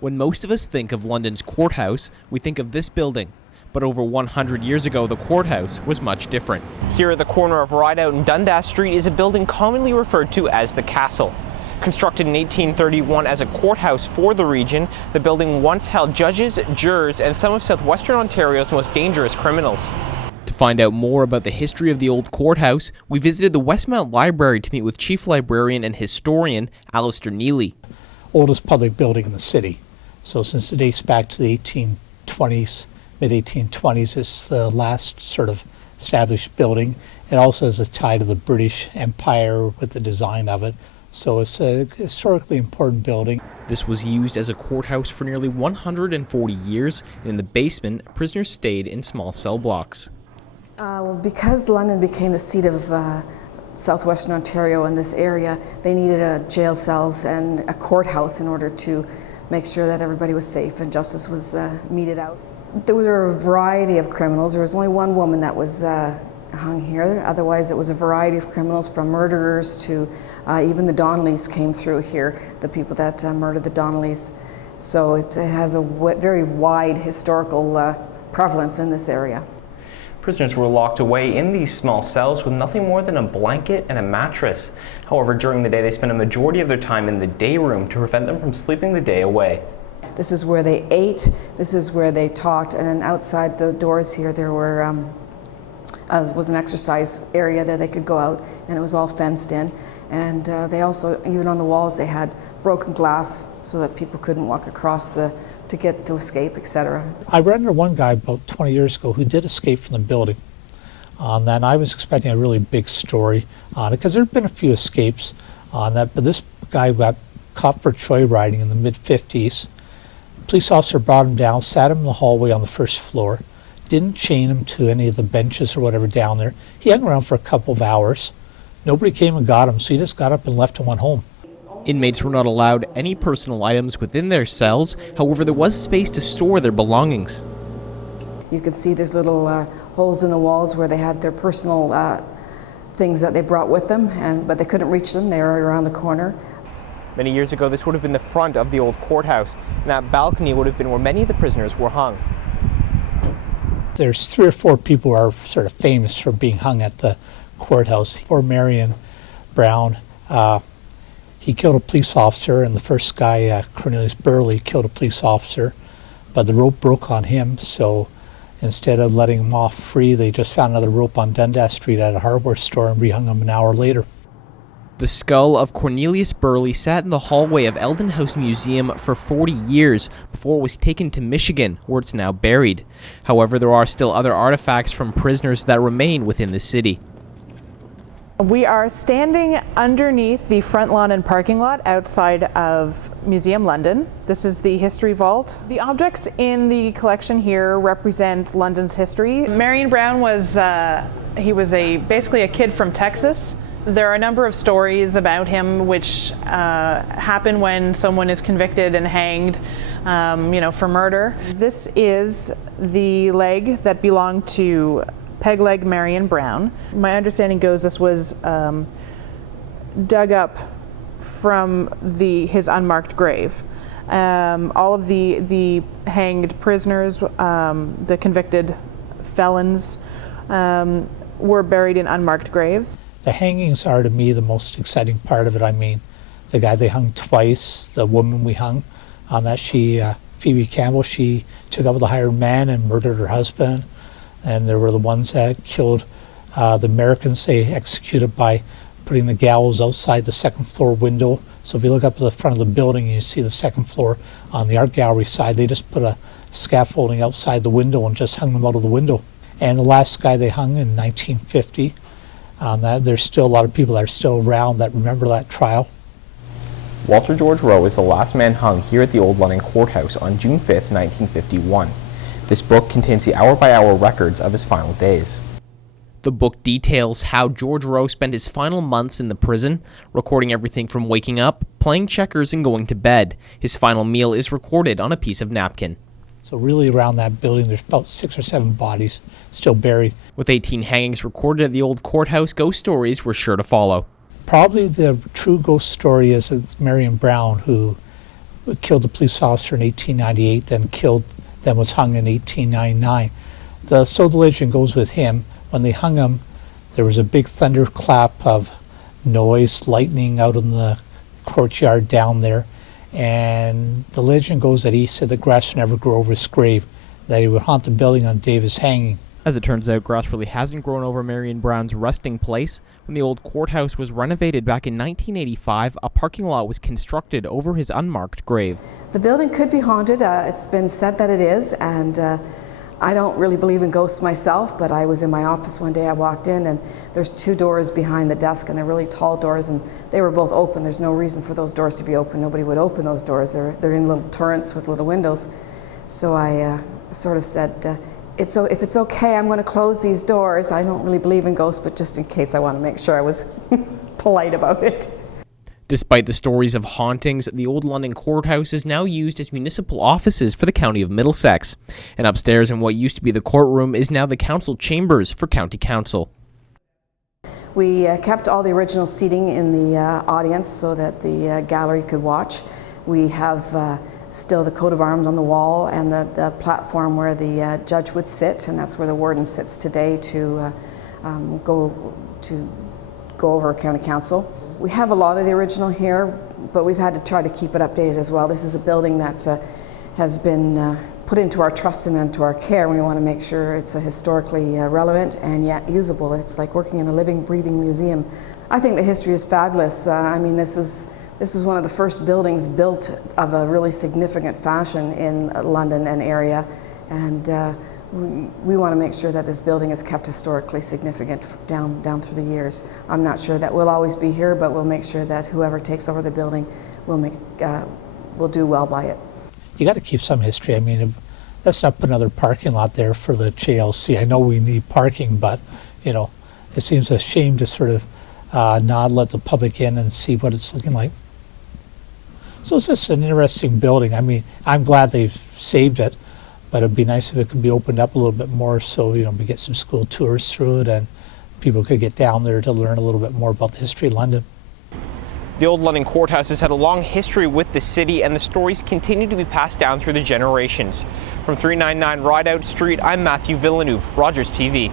When most of us think of London's Courthouse, we think of this building. But over 100 years ago, the Courthouse was much different. Here at the corner of Rideout and Dundas Street is a building commonly referred to as the Castle. Constructed in 1831 as a courthouse for the region, the building once held judges, jurors, and some of southwestern Ontario's most dangerous criminals. To find out more about the history of the old courthouse, we visited the Westmount Library to meet with Chief Librarian and Historian Alistair Neely. Oldest public building in the city. So since it dates back to the 1820s, mid-1820s, it's the last sort of established building. It also has a tie to the British Empire with the design of it. So it's a historically important building. This was used as a courthouse for nearly 140 years, and in the basement, prisoners stayed in small cell blocks. Because London became the seat of southwestern Ontario in this area, they needed jail cells and a courthouse in order to make sure that everybody was safe and justice was meted out. There were a variety of criminals. There was only one woman that was hung here. Otherwise, it was a variety of criminals, from murderers to even the Donnellys came through here, the people that murdered the Donnellys. So it has a very wide historical prevalence in this area. Prisoners were locked away in these small cells with nothing more than a blanket and a mattress. However, during the day, they spent a majority of their time in the day room to prevent them from sleeping the day away. This is where they ate, this is where they talked, and then outside the doors here there was an exercise area that they could go out, and it was all fenced in. And they also, even on the walls, they had broken glass so that people couldn't walk across to escape, etc. I ran into one guy about 20 years ago who did escape from the building. And I was expecting a really big story on it, because there had been a few escapes on that, but this guy got caught for joyriding in the mid-50s. Police officer brought him down, sat him in the hallway on the first floor, didn't chain him to any of the benches or whatever down there. He hung around for a couple of hours. Nobody came and got him, so he just got up and left and went home. Inmates were not allowed any personal items within their cells. However, there was space to store their belongings. You can see there's little holes in the walls where they had their personal things that they brought with them, but they couldn't reach them. They were around the corner. Many years ago, this would have been the front of the old courthouse, and that balcony would have been where many of the prisoners were hung. There's 3 or 4 people who are sort of famous for being hung at the courthouse. Or Marion Brown, he killed a police officer, and the first guy, Cornelius Burley, killed a police officer, but the rope broke on him, so instead of letting him off free, they just found another rope on Dundas Street at a hardware store and rehung him an hour later. The skull of Cornelius Burley sat in the hallway of Eldon House Museum for 40 years before it was taken to Michigan, where it's now buried. However, there are still other artifacts from prisoners that remain within the city. We are standing underneath the front lawn and parking lot outside of Museum London. This is the History Vault. The objects in the collection here represent London's history. Marion Brown was basically a kid from Texas. There are a number of stories about him which happen when someone is convicted and hanged, for murder. This is the leg that belonged to Pegleg Marion Brown. My understanding goes this was dug up from his unmarked grave. All of the hanged prisoners, the convicted felons, were buried in unmarked graves. The hangings are, to me, the most exciting part of it. I mean, the guy they hung twice, the woman we hung on that, Phoebe Campbell, she took up with a hired man and murdered her husband. And there were the ones that killed the Americans. They executed by putting the gallows outside the second floor window. So if you look up at the front of the building and you see the second floor on the art gallery side, they just put a scaffolding outside the window and just hung them out of the window. And the last guy they hung in 1950, there's still a lot of people that are still around that remember that trial. Walter George Rowe is the last man hung here at the Old London Courthouse on June 5th, 1951. This book contains the hour-by-hour records of his final days. The book details how George Rowe spent his final months in the prison, recording everything from waking up, playing checkers, and going to bed. His final meal is recorded on a piece of napkin. So really around that building, there's about 6 or 7 bodies still buried. With 18 hangings recorded at the old courthouse, ghost stories were sure to follow. Probably the true ghost story is Marion Brown, who killed the police officer in 1898, then was hung in 1899. So the legend goes with him. When they hung him, there was a big thunderclap of noise, lightning out in the courtyard down there, and the legend goes that he said the grass would never grow over his grave, that he would haunt the building on the day of his hanging. As it turns out, grass really hasn't grown over Marion Brown's resting place. When the old courthouse was renovated back in 1985, a parking lot was constructed over his unmarked grave. The building could be haunted. It's been said that it is, and I don't really believe in ghosts myself, but I was in my office one day, I walked in, and there's 2 doors behind the desk, and they're really tall doors, and they were both open. There's no reason for those doors to be open. Nobody would open those doors. They're in little turrets with little windows. So I sort of said, if it's okay, I'm going to close these doors. I don't really believe in ghosts, but just in case, I want to make sure I was polite about it. Despite the stories of hauntings, the old London courthouse is now used as municipal offices for the County of Middlesex. And upstairs in what used to be the courtroom is now the council chambers for County Council. We kept all the original seating in the audience so that the gallery could watch. We have still the coat of arms on the wall and the platform where the judge would sit, and that's where the warden sits today to go over County Council. We have a lot of the original here, but we've had to try to keep it updated as well. This is a building that has been put into our trust and into our care. We want to make sure it's historically relevant and yet usable. It's like working in a living, breathing museum. I think the history is fabulous. I mean, this is one of the first buildings built of a really significant fashion in London and area, and we want to make sure that this building is kept historically significant down through the years. I'm not sure that we'll always be here, but we'll make sure that whoever takes over the building will do well by it. You got to keep some history. I mean, let's not put another parking lot there for the JLC. I know we need parking, but it seems a shame to sort of not let the public in and see what it's looking like. So it's just an interesting building. I mean, I'm glad they've saved it, but it'd be nice if it could be opened up a little bit more so, we get some school tours through it and people could get down there to learn a little bit more about the history of London. The old London courthouse has had a long history with the city, and the stories continue to be passed down through the generations. From 399 Rideout Street, I'm Matthew Villeneuve, Rogers TV.